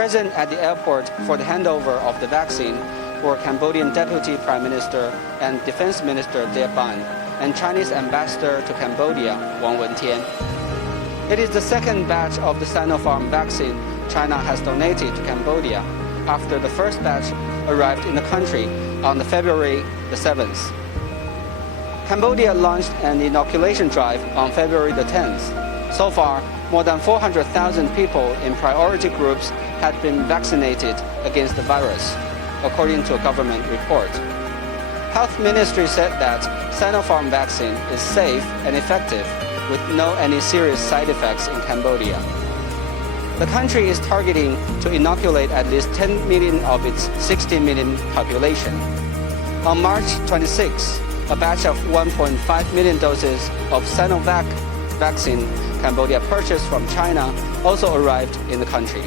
Present at the airport for the handover of the vaccine were Cambodian Deputy Prime Minister and Defense Minister Ban and Chinese Ambassador to Cambodia, Wang Wentian. It is the second batch of the Sinofarm vaccine China has donated to Cambodia after the first batch arrived in the country on February the 7th. Cambodia launched an inoculation drive on February the 10th. So far, more than 400,000 people in priority groups had been vaccinated against the virus, according to a government report. Health Ministry said that Sinofarm vaccine is safe and effective with no any serious side effects in Cambodia. The country is targeting to inoculate at least 10 million of its 60 million population. On March 26, a batch of 1.5 million doses of Sinovac vaccine Cambodia purchased from China also arrived in the country.